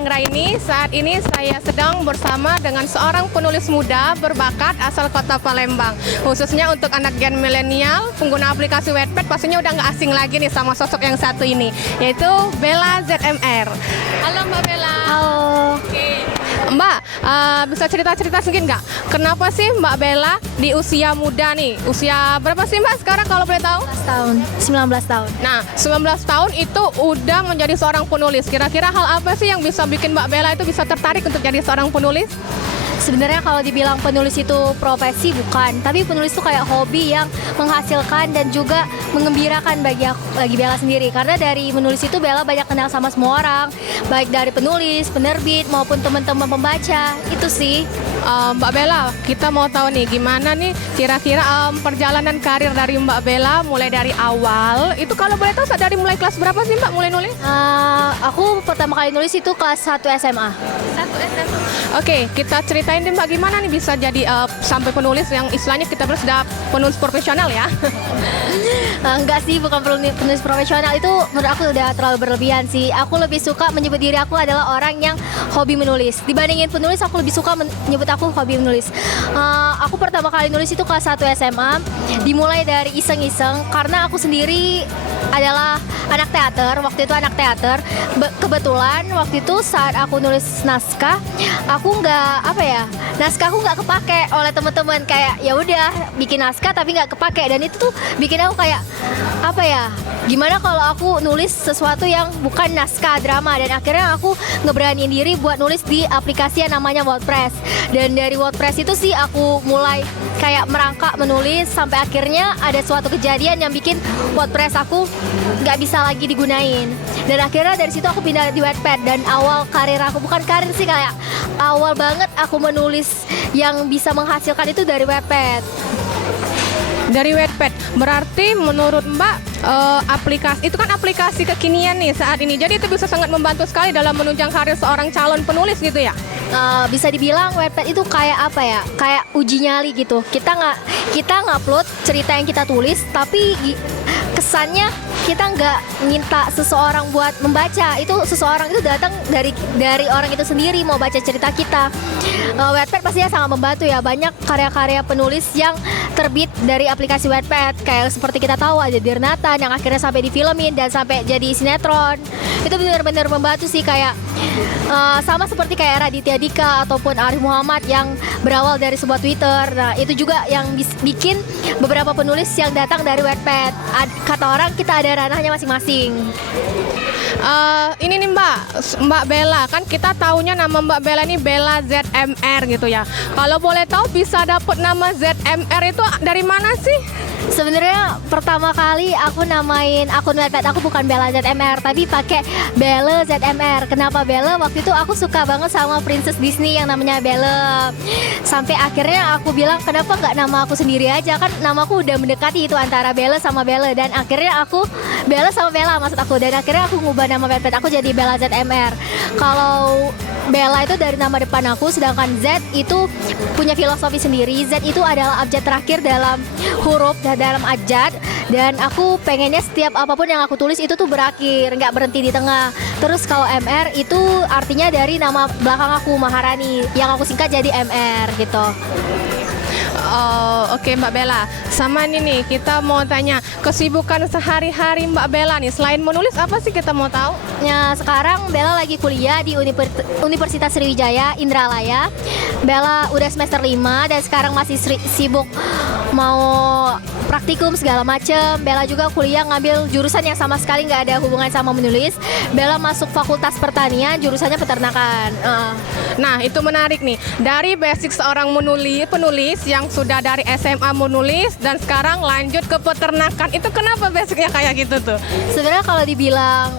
Anggraini. Saat ini saya sedang bersama dengan seorang penulis muda berbakat asal kota Palembang. Khususnya untuk anak gen milenial, pengguna aplikasi Wattpad pastinya udah nggak asing lagi nih sama sosok yang satu ini, yaitu Bella ZMR. Halo Mbak Bella. Halo. Oke. Mbak, bisa cerita-cerita sedikit nggak? Kenapa sih Mbak Bella di usia muda nih? Usia berapa sih Mbak sekarang kalau boleh tahu? 19 tahun. Nah, 19 tahun itu udah menjadi seorang penulis. Kira-kira hal apa sih yang bisa bikin Mbak Bella itu bisa tertarik untuk jadi seorang penulis? Sebenarnya kalau dibilang penulis itu profesi bukan, tapi penulis itu kayak hobi yang menghasilkan dan juga mengembirakan bagi Bella sendiri. Karena dari menulis itu Bella banyak kenal sama semua orang, baik dari penulis, penerbit maupun teman-teman pembaca. Itu sih. Mbak Bella, kita mau tahu nih gimana nih kira-kira perjalanan karir dari Mbak Bella mulai dari awal. Itu kalau boleh tahu dari mulai kelas berapa sih Mbak mulai nulis? Aku pertama kali nulis itu kelas 1 SMA. 1 SMA. Oke, kita ceritain deh Mbak gimana nih bisa jadi sampai penulis yang istilahnya kita harus sudah penulis profesional ya. Enggak sih, bukan penulis profesional. Itu menurut aku udah terlalu berlebihan sih. Aku lebih suka menyebut diri aku adalah orang yang hobi menulis. Dibandingin penulis, aku lebih suka menyebut aku hobi menulis. Aku pertama kali nulis itu kelas 1 SMA. Dimulai dari iseng-iseng karena aku sendiri adalah anak teater. Waktu itu anak teater. Kebetulan waktu itu saat aku nulis naskah, aku naskahku nggak kepake oleh teman-teman. Kayak ya udah bikin naskah tapi nggak kepake, dan itu tuh bikin aku kayak gimana kalau aku nulis sesuatu yang bukan naskah drama. Dan akhirnya aku ngeberaniin diri buat nulis di aplikasi yang namanya WordPress. Dan dari WordPress itu sih aku mulai kayak merangkak menulis sampai akhirnya ada suatu kejadian yang bikin WordPress aku nggak bisa lagi digunain. Dan akhirnya dari situ aku pindah di Wattpad. Dan awal karir aku, bukan karir sih, kayak awal banget aku menulis yang bisa menghasilkan itu dari Wattpad. Dari Wattpad, berarti menurut Mbak aplikasi itu kan aplikasi kekinian nih saat ini. Jadi itu bisa sangat membantu sekali dalam menunjang karir seorang calon penulis gitu ya. Bisa dibilang Wattpad itu kayak kayak uji nyali gitu. Kita ngupload cerita yang kita tulis, tapi kesannya kita nggak minta seseorang buat membaca. Itu seseorang itu datang dari orang itu sendiri mau baca cerita kita. Wattpad pastinya sangat membantu ya. Banyak karya-karya penulis yang terbit dari aplikasi Wattpad. Kayak seperti kita tahu ada Dirnatan yang akhirnya sampai difilmin dan sampai jadi sinetron. Itu benar-benar membantu sih, kayak sama seperti kayak Raditya Dika ataupun Arif Muhammad yang berawal dari sebuah Twitter. Nah, itu juga yang bikin beberapa penulis yang datang dari Wattpad. Kata orang kita ada ranahnya masing-masing. Ini nih Mbak Bella, kan kita taunya nama Mbak Bella ini Bella ZMR gitu ya. Kalau boleh tahu bisa dapet nama ZMR itu dari mana sih? Sebenarnya pertama kali aku namain akun Wattpad aku bukan Bella ZMR, tapi pakai Bella ZMR. Kenapa Bella? Waktu itu aku suka banget sama princess Disney yang namanya Bella. Sampai akhirnya aku bilang kenapa nggak nama aku sendiri aja, kan namaku udah mendekati itu antara Bella sama Bella. Dan akhirnya aku Bella sama Bella maksud aku. Dan akhirnya aku ngubah nama Wattpad aku jadi Bella ZMR. Kalau Bella itu dari nama depan aku, sedangkan Z itu punya filosofi sendiri. Z itu adalah abjad terakhir dalam huruf dalam abjad, dan aku pengennya setiap apapun yang aku tulis itu tuh berakhir, nggak berhenti di tengah. Terus kalau MR itu artinya dari nama belakang aku Maharani, yang aku singkat jadi MR gitu. Oke Mbak Bella, sama nih kita mau tanya kesibukan sehari-hari Mbak Bella nih selain menulis apa sih kita mau tahu? Ya, sekarang Bella lagi kuliah di Universitas Sriwijaya Indralaya. Bella udah semester 5 dan sekarang masih sibuk mau praktikum segala macem. Bella juga kuliah ngambil jurusan yang sama sekali nggak ada hubungan sama menulis. Bella masuk Fakultas Pertanian, jurusannya peternakan. Nah, itu menarik nih. Dari basic seorang penulis yang sudah dari SMA menulis dan sekarang lanjut ke peternakan. Itu kenapa basicnya kayak gitu tuh? Sebenarnya kalau dibilang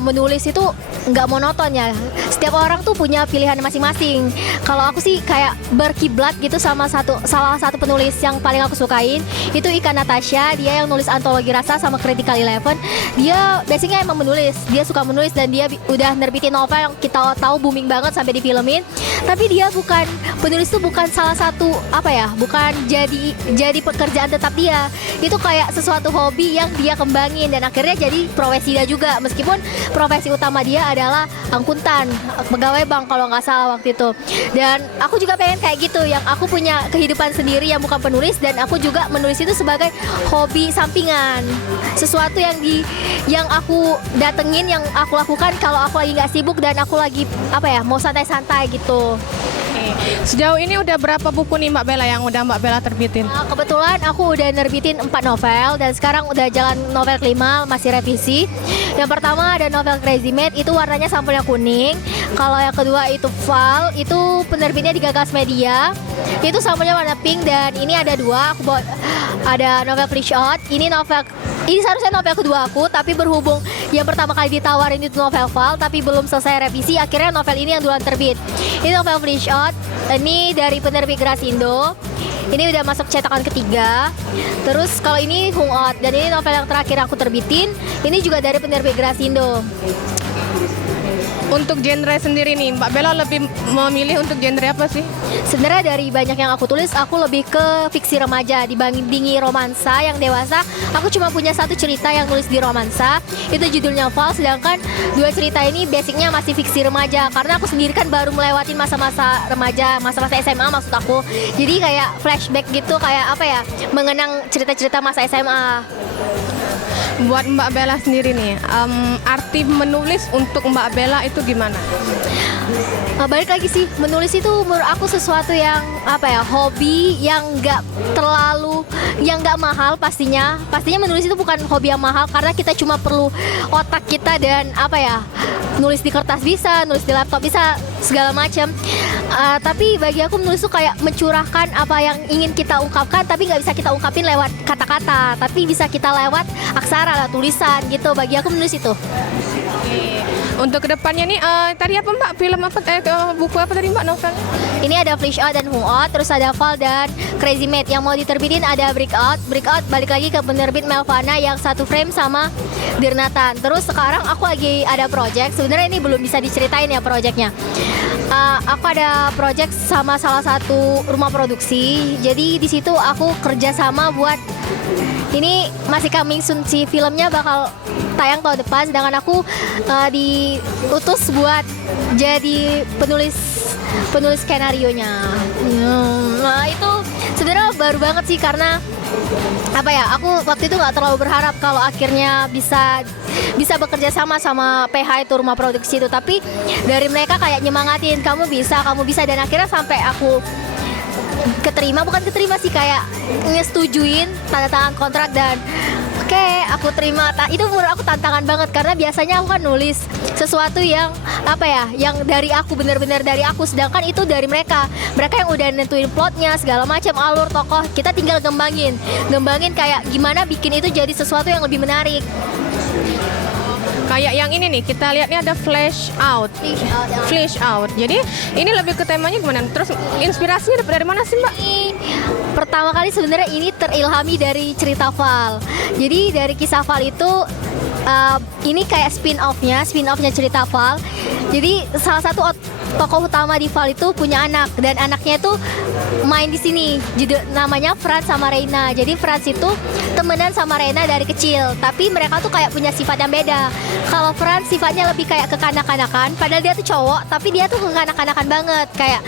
menulis itu nggak monoton ya. Setiap orang tuh punya pilihan masing-masing. Kalau aku sih kayak berkiblat gitu sama salah satu penulis yang paling aku sukain. Itu Ika Natasha, dia yang nulis Antologi Rasa sama Critical Eleven. Dia basicnya emang menulis, dia suka menulis dan dia udah nerbitin novel yang kita tahu booming banget sampai difilmin. Tapi dia bukan penulis tuh bukan salah satu bukan jadi pekerjaan tetap dia. Itu kayak sesuatu hobi yang dia kembangin dan akhirnya jadi profesi dia juga. Meskipun profesi utama dia adalah akuntan, pegawai bank kalau nggak salah waktu itu. Dan aku juga pengen kayak gitu, yang aku punya kehidupan sendiri yang bukan penulis, dan aku juga menulis itu sebagai hobi sampingan, sesuatu yang aku datengin, yang aku lakukan kalau aku lagi nggak sibuk dan aku lagi mau santai-santai gitu. Sejauh ini udah berapa buku nih Mbak Bella yang udah Mbak Bella terbitin? Kebetulan aku udah nerbitin 4 novel dan sekarang udah jalan novel kelima, masih revisi. Yang pertama ada novel Crazy Mate, itu warnanya sampulnya kuning. Kalau yang kedua itu Val, itu penerbitnya di Gagas Media, itu sampulnya warna pink. Dan ini ada dua, aku bawa ada novel Flash Out. Ini seharusnya novel kedua aku, tapi berhubung yang pertama kali ditawarin itu novel Val, tapi belum selesai revisi, akhirnya novel ini yang duluan terbit. Ini novel Flash Out, ini dari penerbit Grasindo. Ini udah masuk cetakan ketiga. Terus kalau ini Hung Out, dan ini novel yang terakhir aku terbitin. Ini juga dari penerbit Grasindo. Untuk genre sendiri nih, Mbak Bella lebih memilih untuk genre apa sih? Sebenarnya dari banyak yang aku tulis, aku lebih ke fiksi remaja dibandingi romansa yang dewasa. Aku cuma punya satu cerita yang nulis di romansa, itu judulnya Val, sedangkan dua cerita ini basicnya masih fiksi remaja. Karena aku sendiri kan baru melewati masa-masa remaja, masa-masa SMA maksud aku. Jadi kayak flashback gitu, kayak mengenang cerita-cerita masa SMA. Buat Mbak Bella sendiri nih, arti menulis untuk Mbak Bella itu gimana? Balik lagi sih, menulis itu menurut aku sesuatu yang hobi yang nggak mahal pastinya. Pastinya menulis itu bukan hobi yang mahal karena kita cuma perlu otak kita dan nulis di kertas bisa, nulis di laptop bisa, segala macam. Tapi bagi aku menulis itu kayak mencurahkan apa yang ingin kita ungkapkan, tapi nggak bisa kita ungkapin lewat kata-kata, tapi bisa kita lewat aksara, lewat tulisan gitu. Bagi aku menulis itu. Untuk kedepannya nih, tadi apa Mbak? Film apa? Buku apa tadi Mbak, novel? Ini ada Flash Out dan Hung Out, terus ada Val dan Crazy Mate. Yang mau diterbitin ada Breakout. Breakout balik lagi ke penerbit Melvana yang satu frame sama Dirnatan. Terus sekarang aku lagi ada project. Sebenarnya ini belum bisa diceritain ya projectnya. Aku ada project sama salah satu rumah produksi. Jadi di situ aku kerja sama buat ini masih coming soon sih, filmnya bakal tayang tahun depan. Sedangkan aku diutus buat jadi penulis skenario-nya. Nah itu sebenarnya baru banget sih karena aku waktu itu nggak terlalu berharap kalau akhirnya bisa bekerja sama PH itu rumah produksi itu, tapi dari mereka kayak nyemangatin, kamu bisa, dan akhirnya sampai aku bukan keterima sih, kayak ngesetujuin, tanda tangan kontrak, dan oke, aku terima. Itu menurut aku tantangan banget karena biasanya aku kan nulis sesuatu yang yang dari aku, benar-benar dari aku, sedangkan itu dari mereka yang udah nentuin plotnya, segala macam, alur tokoh, kita tinggal ngembangin kayak gimana bikin itu jadi sesuatu yang lebih menarik. Kayak yang ini nih, kita lihat nih ada Flash Out. Flash Out. Jadi ini lebih ke temanya gimana? Terus inspirasinya dari mana sih Mbak? Pertama kali sebenarnya ini terilhami dari cerita Val. Jadi dari kisah Val itu ini kayak spin-offnya cerita Val. Jadi salah satu tokoh utama di Val itu punya anak, dan anaknya itu main di sini. Namanya Franz sama Reina. Jadi Franz itu temenan sama Reina dari kecil, tapi mereka tuh kayak punya sifat yang beda. Kalau Franz sifatnya lebih kayak kekanak-kanakan, padahal dia tuh cowok, tapi dia tuh kekanak-kanakan banget, kayak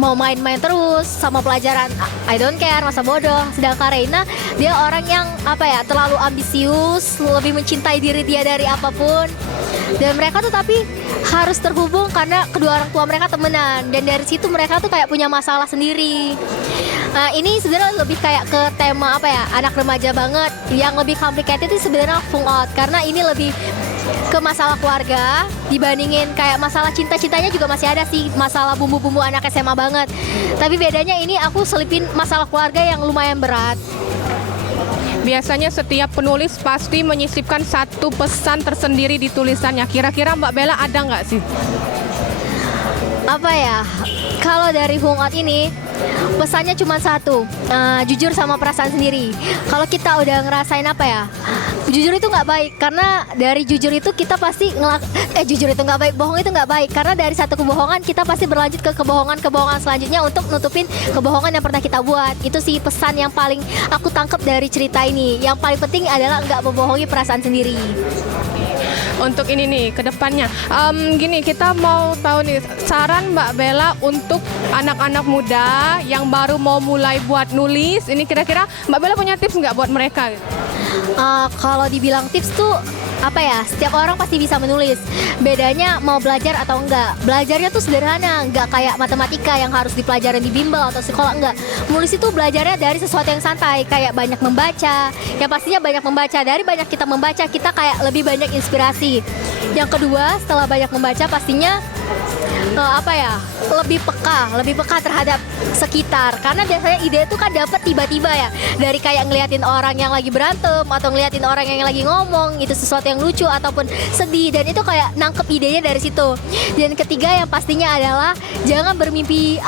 mau main-main terus sama pelajaran, I don't care, masa bodoh. Sedangkan Reina dia orang yang terlalu ambisius, lebih mencintai diri dia dari apapun. Dan mereka tuh tapi harus terhubung karena kedua orang tua mereka temenan, dan dari situ mereka tuh kayak punya masalah sendiri. Ini sebenarnya lebih kayak ke tema anak remaja banget. Yang lebih complicated itu sebenarnya Hung Out, karena ini lebih ke masalah keluarga dibandingin kayak masalah cinta-cintanya juga masih ada sih, masalah bumbu-bumbu anak SMA banget. Tapi bedanya ini aku selipin masalah keluarga yang lumayan berat. Biasanya setiap penulis pasti menyisipkan satu pesan tersendiri di tulisannya. Kira-kira Mbak Bella ada nggak sih? Kalau dari Hung Out ini pesannya cuma satu, jujur sama perasaan sendiri. Kalau kita udah ngerasain jujur itu nggak baik, karena dari jujur itu kita pasti jujur itu nggak baik, bohong itu nggak baik, karena dari satu kebohongan kita pasti berlanjut ke kebohongan selanjutnya untuk nutupin kebohongan yang pernah kita buat. Itu sih pesan yang paling aku tangkap dari cerita ini. Yang paling penting adalah nggak membohongi perasaan sendiri. untuk ini nih ke depannya. Gini, kita mau tahu nih saran Mbak Bella untuk anak-anak muda yang baru mau mulai buat nulis. Ini kira-kira Mbak Bella punya tips nggak buat mereka? Kalau dibilang tips tuh apa ya, setiap orang pasti bisa menulis. Bedanya mau belajar atau enggak. Belajarnya tuh sederhana, enggak kayak matematika yang harus dipelajarin di bimbel atau sekolah, enggak. Menulis itu belajarnya dari sesuatu yang santai, kayak banyak membaca. Yang pastinya banyak membaca. Dari banyak kita membaca, kita kayak lebih banyak inspirasi. Yang kedua, setelah banyak membaca pastinya lebih peka terhadap sekitar, karena biasanya ide itu kan dapat tiba-tiba ya, dari kayak ngeliatin orang yang lagi berantem atau ngeliatin orang yang lagi ngomong itu sesuatu yang lucu ataupun sedih, dan itu kayak nangkep idenya dari situ. Dan ketiga yang pastinya adalah jangan bermimpi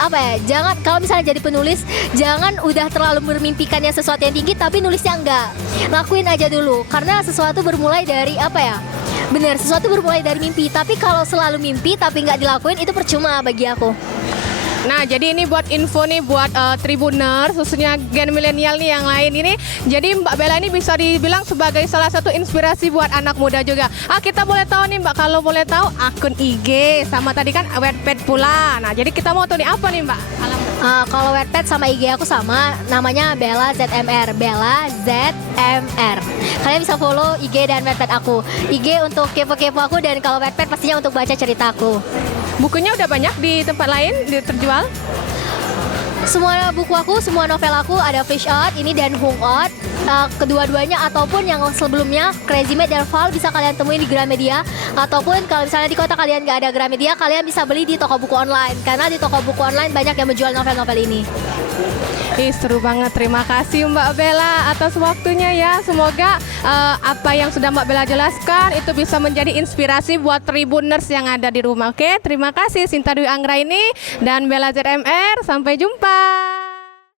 jangan, kalau misalnya jadi penulis jangan udah terlalu bermimpikannya sesuatu yang tinggi tapi nulisnya enggak. Lakuin aja dulu, karena sesuatu bermulai dari benar, sesuatu bermulai dari mimpi. Tapi kalau selalu mimpi tapi nggak dilakuin itu percuma bagi aku. Nah, jadi ini buat info nih buat Tribuners, khususnya gen milenial nih yang lain ini. Jadi Mbak Bella ini bisa dibilang sebagai salah satu inspirasi buat anak muda juga. Kita boleh tahu nih Mbak, kalau boleh tahu akun IG sama tadi kan Wattpad pula. Nah, jadi kita mau tahu nih apa nih Mbak? Kalau Wattpad sama IG aku sama, namanya Bella ZMR, Bella ZMR. Kalian bisa follow IG dan Wattpad aku. IG untuk kepo-kepo aku, dan kalau Wattpad pastinya untuk baca ceritaku. Bukunya udah banyak di tempat lain terjual? Semua buku aku, semua novel aku ada Fish Out ini dan Hung Out. Kedua-duanya ataupun yang sebelumnya Crazy Mad dan Val bisa kalian temuin di Gramedia, ataupun kalau misalnya di kota kalian nggak ada Gramedia, kalian bisa beli di toko buku online, karena di toko buku online banyak yang menjual novel-novel ini. Seru banget. Terima kasih Mbak Bella atas waktunya ya. Semoga apa yang sudah Mbak Bella jelaskan itu bisa menjadi inspirasi buat Tribuners yang ada di rumah. Oke, terima kasih Sinta Dwi Anggraini dan Bella ZMR. Sampai jumpa.